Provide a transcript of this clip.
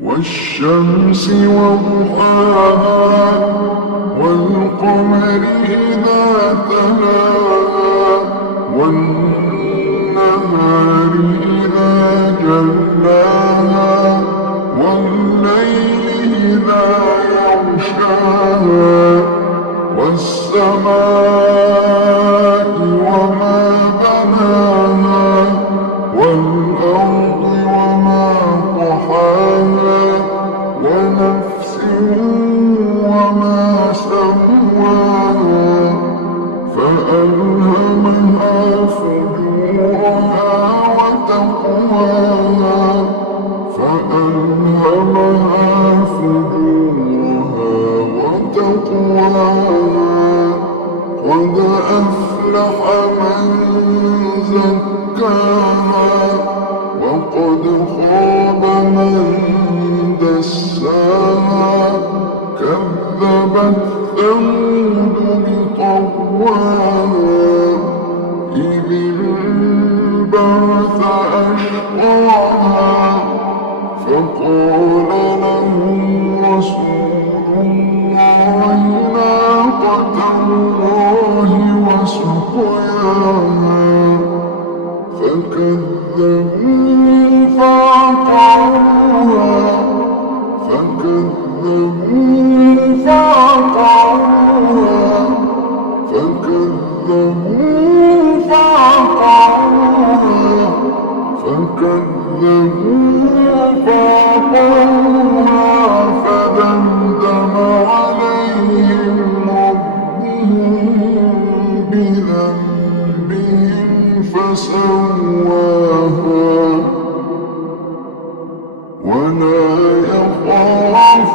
والشمس وضحاها والقمر إذا تلاها والنهار إذا جلاها والليل إذا يغشاها والسماء وما بناها والأرض وما طحاها ونفس وما سواها فألهمها فجورها وتقواها فألهمها فجورها وتقواها قد أفلح من زكاها وقد خاب من دساها كذبت ثمود بطغواها إذ انبعث أشقاها فقال لهم رسول الله ناقة الله وسقياها فكذبوه فعقروها فدمدم عليهم ربهم بذنبهم فسواها ولا يخاف